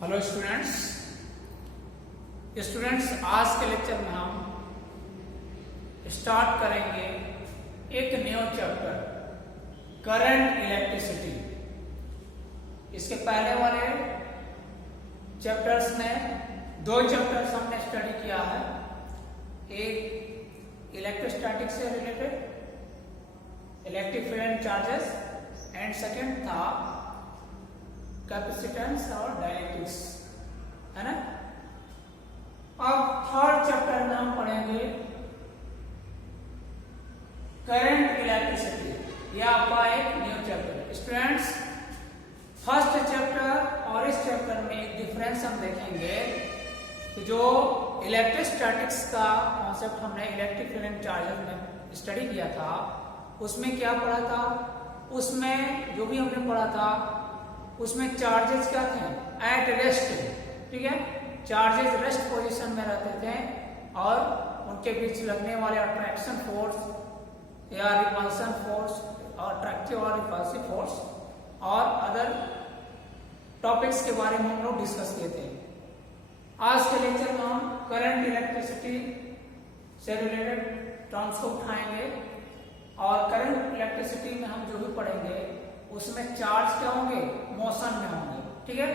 Hello students, आज के lecture में हम स्टार्ट करेंगे एक न्यू चैप्टर करंट इलेक्ट्रिसिटी। इसके पहले वाले चैप्टर्स में दो चैप्टर्स हमने स्टडी किया है, एक इलेक्ट्रोस्टैटिक से related electric field and charges and second था कैपेसिटेंस और डाइलेक्ट्रिक्स, है ना। अब थर्ड चैप्टर में हम पढ़ेंगे करंट इलेक्ट्रिसिटी। यह आपका एक new chapter. Students, first chapter और इस चैप्टर में एक डिफरेंस हम देखेंगे कि जो इलेक्ट्रोस्टैटिक्स का कॉन्सेप्ट हमने इलेक्ट्रिक फील्ड एंड चार्जेस में स्टडी किया था, उसमें क्या पढ़ा था, उसमें जो भी हमने पढ़ा था उसमें चार्जेस क्या थे, एट रेस्ट, ठीक है। चार्जेस रेस्ट पोजीशन में रहते थे और उनके बीच लगने वाले अट्रैक्शन फोर्स या रिपल्सन फोर्स और अट्रैक्टिव और रिपल्सिव फोर्स और अदर टॉपिक्स के बारे में हम लोग डिस्कस किए थे। आज के लेक्चर में हम करंट इलेक्ट्रिसिटी से रिलेटेड टर्म्स को उठाएंगे और करंट इलेक्ट्रिसिटी में हम जो भी पढ़ेंगे उसमें चार्ज क्या होंगे, मोशन में होंगे, ठीक है।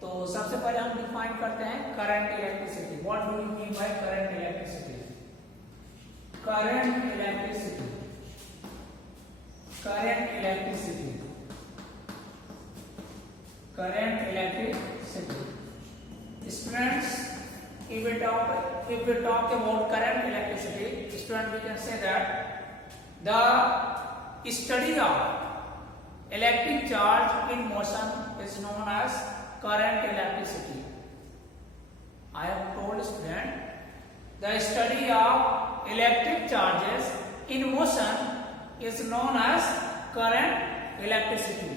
तो सबसे पहले हम डिफाइन करते हैं current electricity. What do you mean by current electricity? Current electricity, current electricity, current electricity. Students, if we talk about current electricity, student, we can say that the study of electric charge in motion is known as current electricity. I have told student, the study of electric charges in motion is known as current electricity.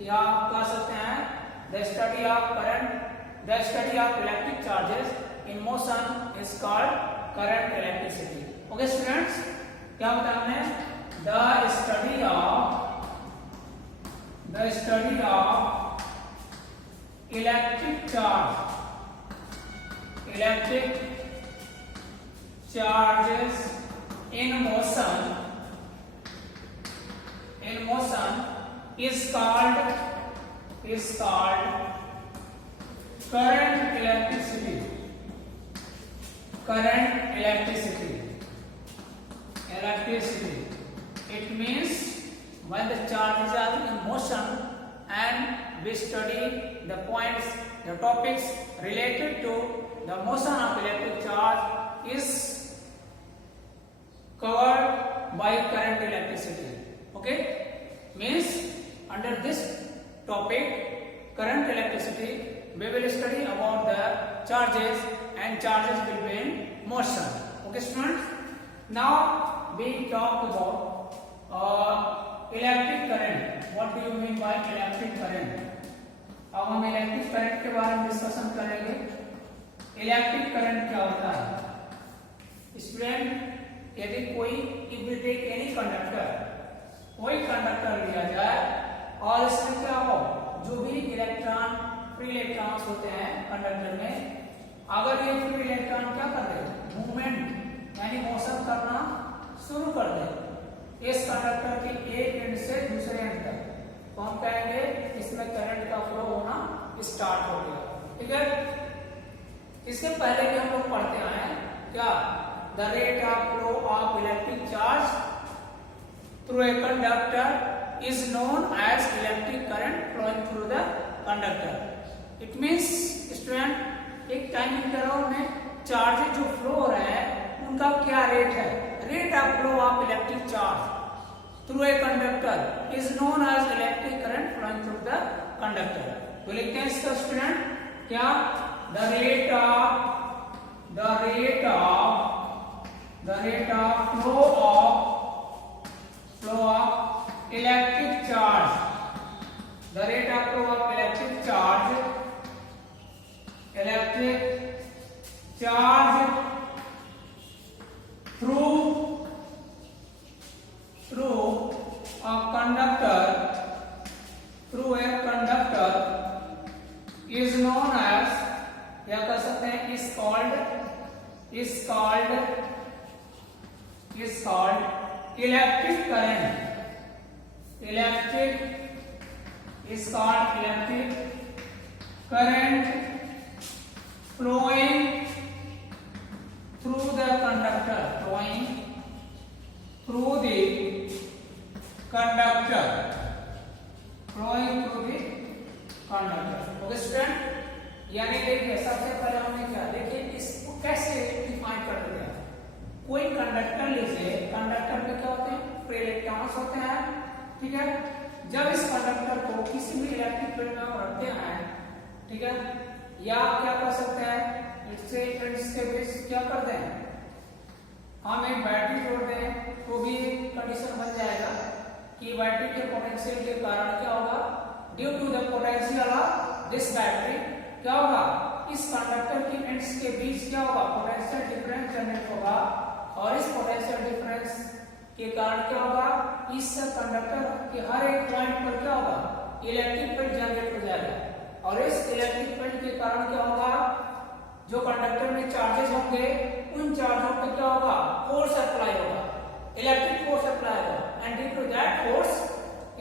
या आप कह सकते हैं the study of electric charges in motion is called current electricity. Okay students, क्या बताया हमने? The study of electric charges in motion is called current electricity. Current electricity. It means when the charges are in motion and we study the points, the topics related to the motion of electric charge is covered by current electricity. Okay, means under this topic current electricity we will study about the charges and charges will be in motion. Okay students, now we talk about electric current. What do you mean by electric current? अब हम electric current के बारे में discussion करेंगे। Electric current क्या होता है? Student, यदि कोई कंडक्टर लिया जाए और इसमें क्या हो, जो भी इलेक्ट्रॉन फ्री इलेक्ट्रॉन्स होते हैं कंडक्टर में, अगर ये फ्री इलेक्ट्रॉन क्या कर दे, मूवमेंट यानी मोशन करना शुरू कर दे इस कंडक्टर के एक एंड से दूसरे एंड तक, तो हम कहेंगे इसमें करंट का फ्लो होना स्टार्ट हो गया, ठीक है। इसके पहले भी हम लोग पढ़ते आए हैं क्या, the rate of flow of electric charge through a conductor is known as electric current flowing through the conductor. It means student, एक टाइम इंटरवल में चार्ज जो फ्लो हो रहा है उनका क्या रेट है, rate of flow of electric charge through a conductor is known as electric current flowing through the conductor. तो लिखते हैं इसका स्टूडेंट क्या, the rate of flow of electric charge, the rate of flow of electric charge through a conductor is known electric current, electric is called electric current flowing through the conductor, flowing through the conductor, flowing through the conductor. Okay student, यानी देखिए सबसे पहले हमने क्या देखिए इसको कैसे define कर देते हैं। कोई कंडक्टर लीजिए, कंडक्टर में क्या होते हैं, फ्री इलेक्ट्रॉन्स होते हैं, ठीक है। जब इस कंडक्टर को किसी भी इलेक्ट्रिक फील्ड में रखते हैं, ठीक है, या क्या कर सकते हैं, इससे के बीच क्या करते हैं, हम एक बैटरी जोड़ दें तो भी कंडीशन बन जाएगा कि बैटरी के पोटेंशियल के कारण क्या होगा, due to the potential of this battery क्या होगा, इस कंडक्टर की एंड्स के बीच क्या होगा, पोटेंशियल डिफरेंस जनरेट होगा, और इस पोटेंशियल डिफरेंस के कारण क्या होगा, इस कंडक्टर के हर एक पॉइंट पर क्या होगा, इलेक्ट्रिक फील्ड जनरेट हो जाएगा, और इस इलेक्ट्रिक फील्ड के कारण क्या होगा, जो कंडक्टर में चार्जेस होंगे उन चार्जों पे क्या होगा, फोर्स अप्लाई होगा, इलेक्ट्रिक फोर्स अप्लाई होगा, and due to that force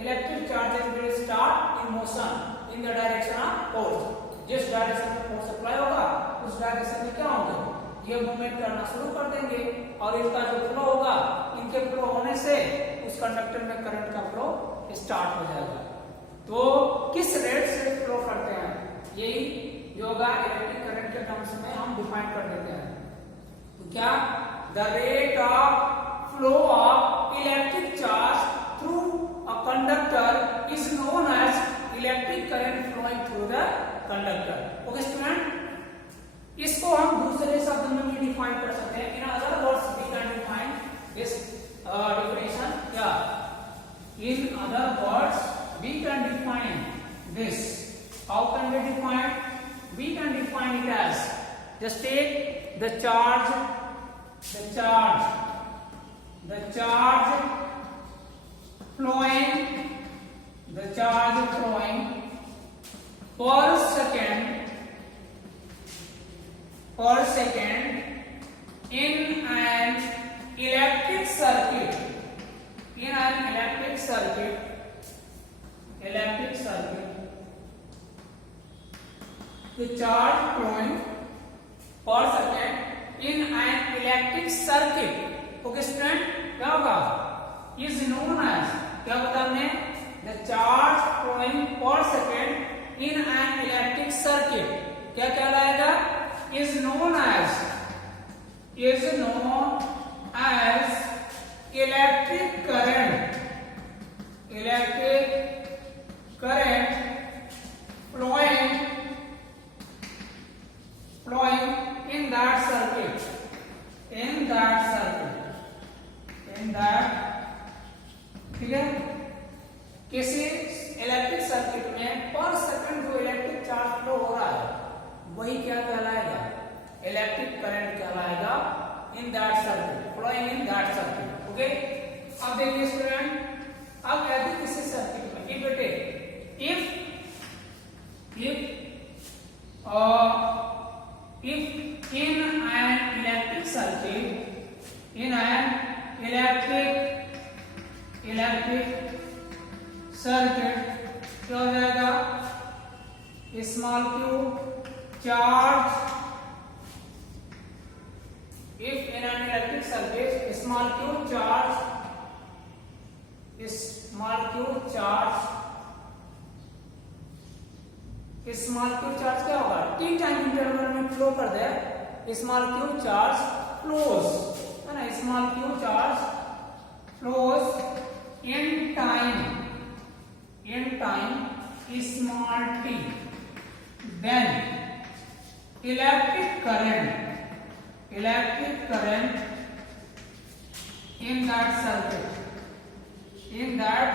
electric charges will start in motion in the direction of force. जिस डायरेक्शन में फोर्स अप्लाई होगा उस डायरेक्शन में क्या होंगे, ये मूवमेंट करना शुरू कर देंगे, और इनका जो फ्लो होगा, इनके फ्लो होने से उस कंडक्टर में करंट का फ्लो स्टार्ट हो जाएगा। तो किस रेट से फ्लो करते हैं, यही योगा इलेक्ट्रिक करंट के टर्म्स में हम डिफाइन कर देते हैं। तो क्या, the rate of flow of electric charge through a conductor is known as electric current flowing through the conductor. Okay student, इसको हम दूसरे शब्द में भी डिफाइन कर सकते हैं। In other words we can define this definition, yeah, in other words we can define this. How can we define? We can define it as, just take the charge flowing per second in an electric circuit, the charge flowing per second in an electric circuit, okay student, क्या होगा, is known as, क्या बता हमने, the charge flowing per second in an electric circuit क्या कहलाएगा, is known as electric current flowing in that circuit, ठीक है। किसी इलेक्ट्रिक सर्किट में पर सेकंड जो इलेक्ट्रिक चार्ज फ्लो हो रहा है वही क्या कहलाएगा, इलेक्ट्रिक करंट कहलाएगा, in that circuit, flowing in that circuit. Okay, अब देखिए स्टूडेंट, अब यदि किसी सर्किट में if in an electric circuit, क्या हो जाएगा, small q charge, if in an electric circuit small q charge क्या होगा, t टाइम इंटरवल में फ्लो कर दे, स्मॉल q चार्ज फ्लोज, है ना, small q charge flows in time small t, then electric current in that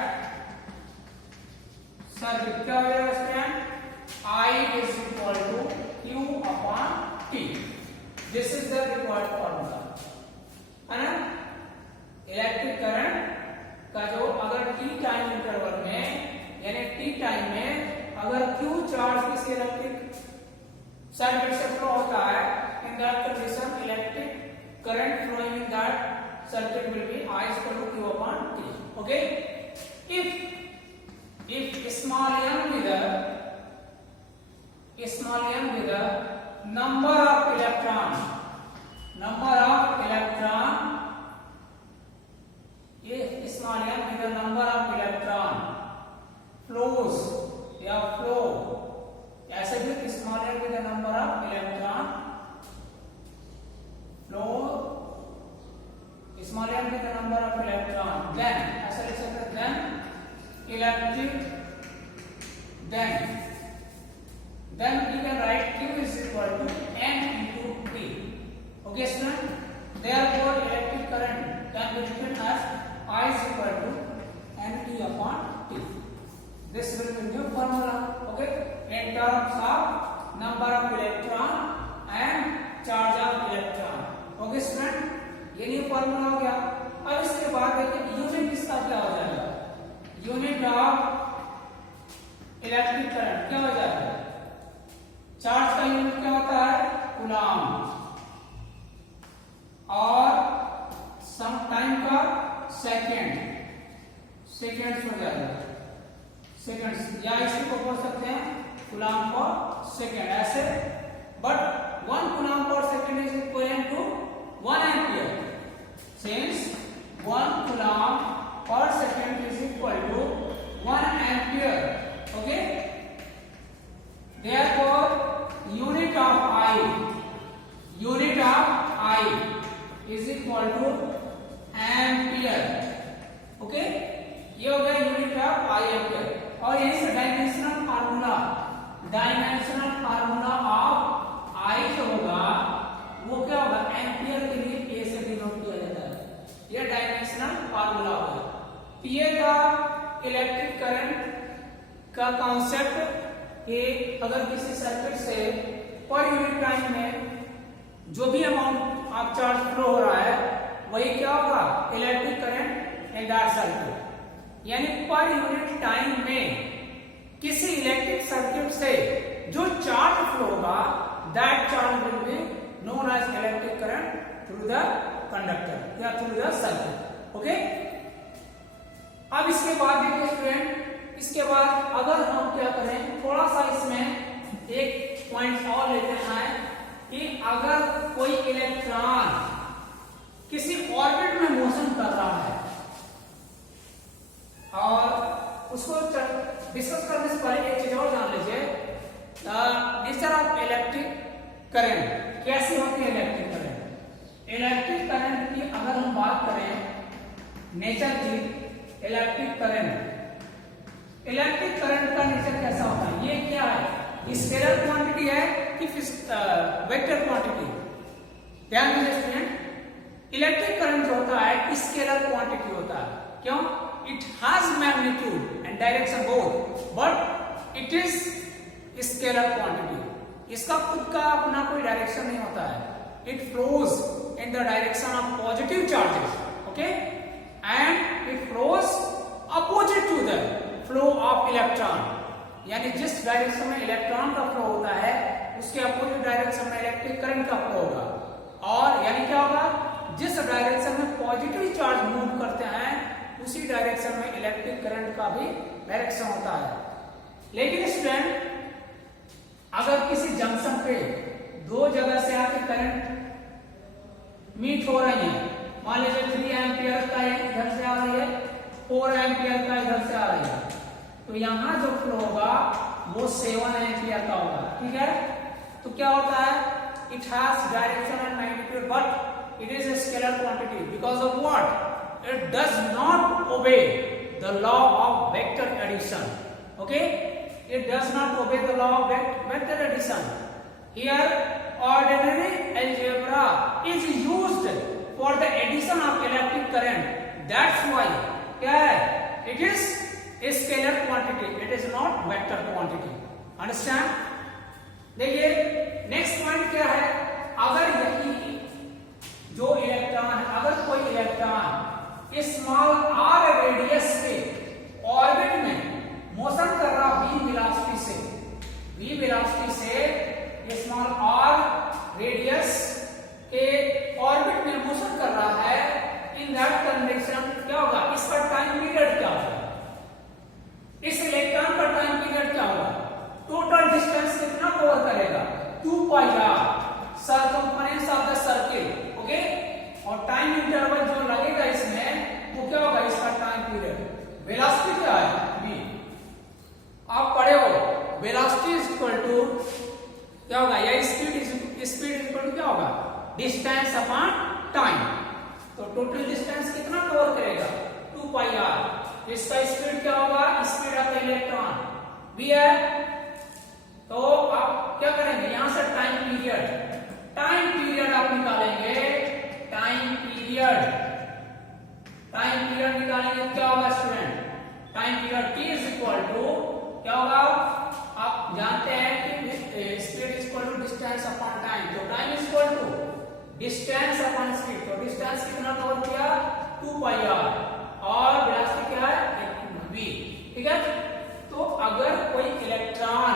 circuit क्या हो जाएगा student, I is equal to Q upon T. This is the required formula, है ना। Electric current का जो अगर T टाइम इंटरवल में, यानी T टाइम में अगर Q चार्ज किसी इलेक्ट्रिक सर्किट से फ्लो होता है, in that condition electric current flowing in that circuit will be I is equal to Q upon T. Okay? If small m with the number of electron, if small m with the number of electron flows या flow, ऐसे भी small m with the number of electron flow, small m with the number of electron, then ऐसा लिख सकते हैं then electric, then you can write Q is equal to N into T. Okay, student? Therefore, electric current can be written as I is equal to Nt upon T. This will be new formula. Okay, in terms of number of electron and charge of electron. Okay, student? ये new formula हो गया. अब इसके बाद देखिए unit इसका क्या हो जाएगा. यूनिट ऑफ इलेक्ट्रिक करंट क्या हो जाएगा. चार्ज का यूनिट क्या होता है. कूलम. और सम टाइम का सेकेंड्स हो जाएगा. सेकेंड्स या इसी को बोल सकते हैं कूलम पर सेकेंड ऐसे. But 1 coulomb per second is equal to 1 ampere. Since 1 coulomb per second is equal to 1 ampere. Okay? Therefore, unit of I is equal to ampere. Okay? ये हो गया यूनिट ऑफ I एम्पियर. और यही से dimensional formula of I जो होगा वो क्या होगा. एम्पियर के लिए A से डिनोट किया जाता है. ये डायमेंशनल फार्मूला होगा. ये का इलेक्ट्रिक करंट का कॉन्सेप्ट कि अगर किसी सर्किट से पर यूनिट टाइम में जो भी अमाउंट ऑफ चार्ज फ्लो हो रहा है वही क्या होगा. Electric current in that circuit. यानी पर यूनिट टाइम में किसी इलेक्ट्रिक सर्किट से जो चार्ज फ्लो होगा that charge will be known as electric current through the conductor या through the circuit. ओके? अब इसके बाद देखिए स्टूडेंट, इसके बाद अगर हम क्या करें थोड़ा सा इसमें एक पॉइंट और लेते हैं कि अगर कोई इलेक्ट्रॉन किसी ऑर्बिट में मोशन कर रहा है और उसको डिस्कस करने से पहले एक चीज और जान लीजिए. नेचर ऑफ इलेक्ट्रिक करंट कैसी होती है. इलेक्ट्रिक करंट की अगर हम बात करें नेचर की, इलेक्ट्रिक करंट का नेचर कैसा होता है. ये क्या है. स्केलर क्वांटिटी है कि वेक्टर क्वांटिटी. ध्यान दीजिए स्टूडेंट, इलेक्ट्रिक करंट जो होता है स्केलर क्वांटिटी होता है. क्यों. It has magnitude and direction both but it is scalar quantity. इसका खुद का अपना कोई डायरेक्शन नहीं होता है. It flows in the direction of positive charges. Okay, and it flows opposite to the flow of electron. यानी जिस डायरेक्शन में इलेक्ट्रॉन का फ्लो होता है उसके अपोजिट डायरेक्शन में इलेक्ट्रिक करंट का फ्लो होगा. और यानी क्या होगा, जिस डायरेक्शन में पॉजिटिव चार्ज मूव करते हैं उसी डायरेक्शन में इलेक्ट्रिक करंट का भी डायरेक्शन होता है. लेकिन स्टूडेंट अगर किसी जंक्शन पे दो जगह से आके करंट मीट हो रही है, मान लीजिए 3 एम्पियर का इधर से आ रही है, 4 एम्पियर का इधर से आ रही है, तो यहां जो फ्लो होगा वो 7 एम्पियर का होगा. ठीक है. तो क्या होता है, it has direction and magnitude but it is a scalar quantity because of what. It does not obey the law of vector addition. Okay? It does not obey the law of vector addition. Here, ordinary algebra is used for the addition of electric current. That's why, क्या है? It is a scalar quantity. It is not vector quantity. Understand? देखिए, next point क्या है? अगर यही जो electron, अगर कोई इलेक्ट्रॉन स्मॉल r रेडियस के ऑर्बिट में मोशन कर रहा v वेलोसिटी से स्मॉल r रेडियस के ऑर्बिट में मोशन कर रहा है, in velocity is equal to क्या होगा, या स्पीड इज इक्वल टू क्या होगा, डिस्टेंस अपॉन टाइम। तो टोटल डिस्टेंस कितना कवर करेगा, 2 पाई आर। इसका स्पीड क्या होगा, स्पीड ऑफ इलेक्ट्रॉन v है। तो आप क्या करेंगे, यहां से टाइम पीरियड आप निकालेंगे, टाइम पीरियड निकालेंगे, क्या होगा student, time period t is equal to क्या होगा, आप जानते हैं कि speed is equal to distance upon time. तो time is equal to distance upon speed. तो डिस्टेंस कितना कवर किया, 2 पाई आर, और वेलोसिटी क्या है, v। ठीक है। तो अगर कोई इलेक्ट्रॉन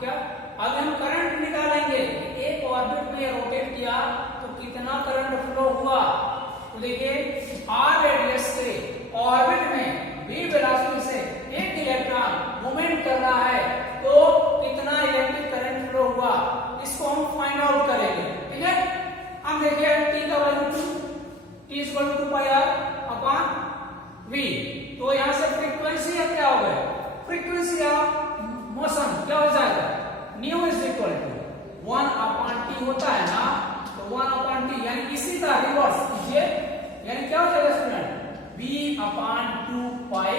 क्या, अगर हम करंट निकालेंगे, एक ऑर्बिट में रोटेट किया तो कितना करंट फ्लो हुआ, तो देखिए r रेडियस से ऑर्बिट में v वेलोसिटी से एक इलेक्ट्रॉन मूवमेंट कर रहा है, तो कितना इलेक्ट्रिक करंट फ्लो हुआ, इसको हम फाइंड आउट करेंगे। ठीक है। अब देखिए t का value t is equal to 2 pi r upon v। तो यहां से फ्रीक्वेंसी क्या हो गया, फ्रीक्वेंसी ऑफ मोशन क्या हो जाएगा, nu is equal to 1 upon t होता है ना, तो 1 अपॉन t, यानी इसी का रिवर्स कीजिए, यानी क्या हो जाएगा student, v upon 2 pi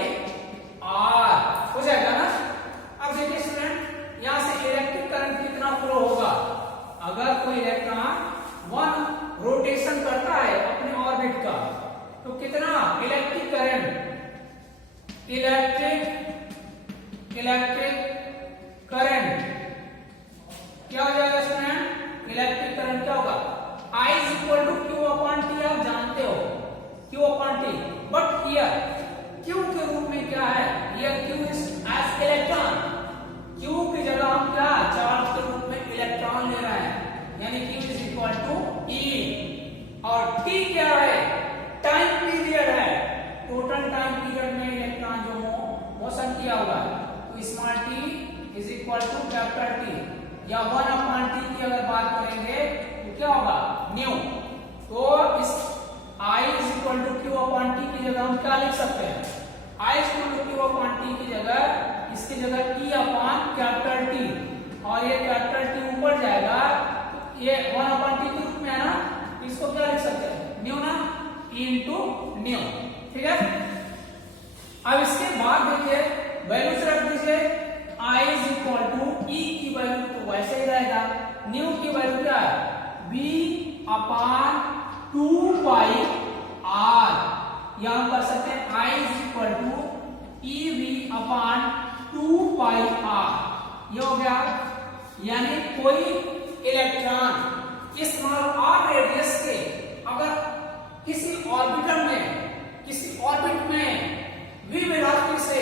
r हो जाएगा ना। अब देखिए स्टूडेंट, यहां से इलेक्ट्रिक करंट कितना फ्लो होगा, अगर कोई इलेक्ट्रॉन 1 रोटेशन करता है अपने ऑर्बिट का, तो कितना इलेक्ट्रिक करंट, इलेक्ट्रिक करंट क्या हो जाएगा स्टूडेंट, इलेक्ट्रिक करंट क्या होगा, I is equal to Q upon T, आप जानते हो Q upon T, but here Q के रूप में क्या है, here Q is as electron, Q की जगह हम क्या चार्ज के रूप में इलेक्ट्रॉन ले रहे हैं, यानी Q is equal to E, और T क्या है, टाइम पीरियड है, टोटल टाइम पीरियड में इलेक्ट्रॉन जो मोशन किया हुआ है, तो small t is equal to capital T, या 1 अपॉन t की अगर बात करेंगे तो क्या होगा, न्यू। तो इस I is equal to Q upon T की जगह हम क्या लिख सकते हैं, I is equal to Q upon T की जगह, इसकी जगह T अपॉन कैपिटल T, और ये कैपिटल T ऊपर जाएगा, तो ये 1 अपॉन T के रूप में है ना, इसको क्या लिख सकते हैं, न्यू ना, E इंटू न्यू। ठीक है। अब इसके बाद देखिए वैल्यूज रख दीजिए, I is equal to E की वैल्यू तो वैसे ही रहेगा, न्यू की वैल्यू क्या है, V अपॉन 2 पाई R, यहां कर सकते हैं I is equal to EV upon 2 pi R, ये हो गया। यानी कोई इलेक्ट्रॉन स्मॉल r रेडियस के अगर किसी ऑर्बिटर में, किसी ऑर्बिट में v वेलोसिटी से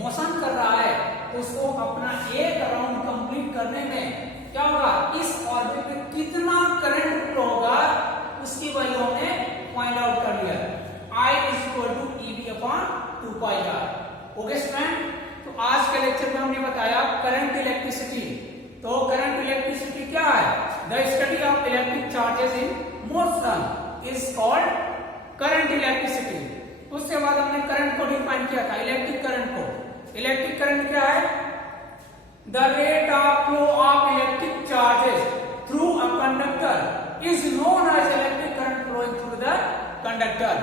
मोशन कर रहा है, उसको अपना एक राउंड कंप्लीट करने में क्या होगा, इस ऑर्बिट में कितना करंट फ्लो होगा, उसकी वैल्यू हमने फाइंड आउट कर लिया, I is equal to EV upon 2 pi R। Okay student, तो आज के लेक्चर में हमने बताया करंट इलेक्ट्रिसिटी। तो करंट इलेक्ट्रिसिटी क्या है, the study of electric charges in motion is called current electricity. उसके बाद हमने करंट को डिफाइन किया था, इलेक्ट्रिक करंट को। इलेक्ट्रिक करंट क्या है, the rate of flow of electric charges through a conductor is known as electric current flowing through the conductor.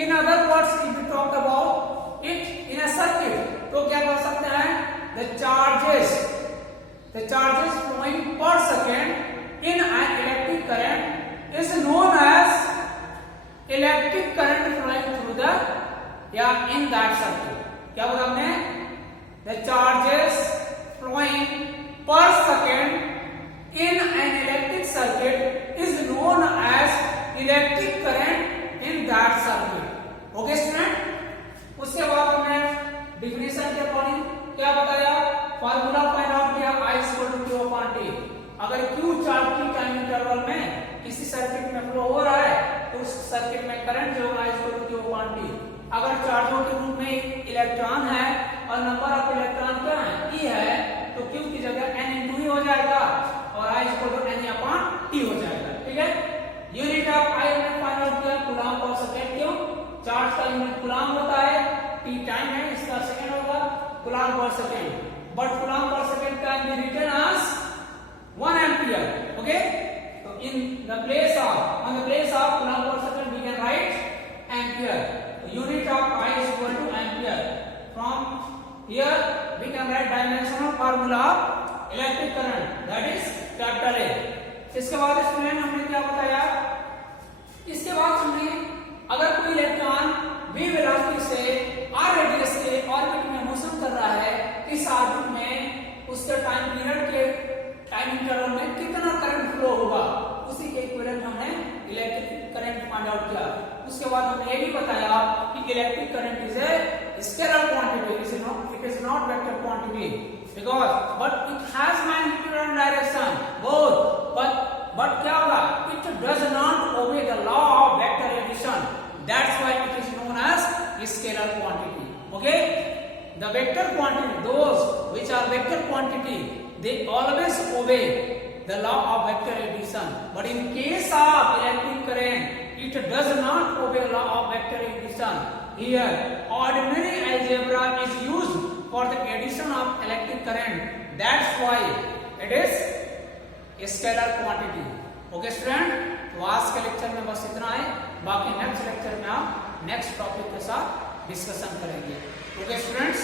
In other words, if we talk about it in a circuit, तो क्या कर सकते हैं, the charges flowing per second in an electric current is known as electric current flowing through the या in that circuit। क्या बोला हमने, the charges flowing per second in an electric circuit is known as electric current in that circuit। Okay student, उसके बाद हमने definition के according क्या बताया, फार्मूला फाइंड आउट किया, I is equal to Q upon T। अगर Q charge की time interval में किसी सर्किट में फ्लो हो रहा है, तो उस सर्किट में करंट जो होगा I is equal to Q upon T। अगर चार्जों के रूप में इलेक्ट्रॉन है और नंबर ऑफ इलेक्ट्रॉन क्या है, E है, तो Q की जगह N इंटू E हो जाएगा, और I is equal to N upon T हो जाएगा। ठीक है। यूनिट ऑफ I हमने फाइंड आउट किया, कूलम्ब पर सेकंड। क्यों, चार्ज का यूनिट कूलम्ब होता है, T टाइम है, इसका सेकंड होगा, coulomb per second. But coulomb per second का be written as 1 ampere. Okay, so in the place of on the place of coulomb per second we can write ampere. The unit of I is equal to ampere. From here we can write dimensional formula of electric current, that is capital A. इसके बाद student हमने क्या बताया, इसके बाद हमने अगर कोई इलेक्ट्रॉन v वेलोसिटी से r रेडियस के ऑर्बिट में मोशन कर रहा है, इस ऑर्बिट में उसके टाइम पीरियड के टाइम इंटरवल में कितना करंट फ्लो होगा, उसी के इक्विवेलेंट हमने इलेक्ट्रिक करंट फाइंड आउट किया। उसके बाद हमने ये भी बताया कि electric current is a scalar quantity, it is not vector quantity because but it has magnitude and direction both, but क्या होगा, it does not obey the law of vector addition, that's why it is known as scalar quantity. Okay, the vector quantity, those which are vector quantity, they always obey the law of vector addition, but in case of electric current it does not obey law of vector addition. Here ordinary algebra is used for the addition of electric current, that's why it is scalar quantity. Okay student, तो आज के lecture में बस इतना है, बाकी next lecture में आप नेक्स्ट टॉपिक के साथ डिस्कशन करेंगे। Okay students.